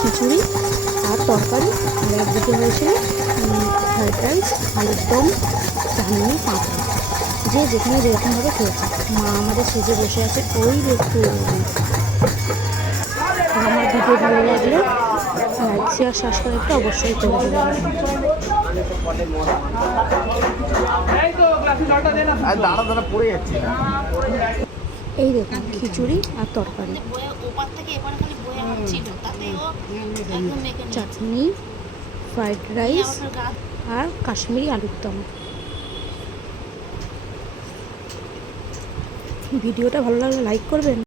খিচুড়ি আর তরকারি, আর একদিকে হয়েছিল ফ্রাইড রাইস, আলুর দম, চাটনি, পাঁপড়। যে যেখানে যেরকমভাবে খেয়েছে। মা আমাদের সেজে বসে আছে ওই দেখতে। আমার ভিডিও ভালো লাগলে লাইক শেয়ার সাবস্ক্রাইবটা অবশ্যই করে দেবেন। এই দেখুন খিচুড়ি আর তরকারি, চাটনি, ফ্রাইড রাইস আর কাশ্মীরি আলুর দম। ভিডিওটা ভালো লাগলে লাইক করবেন।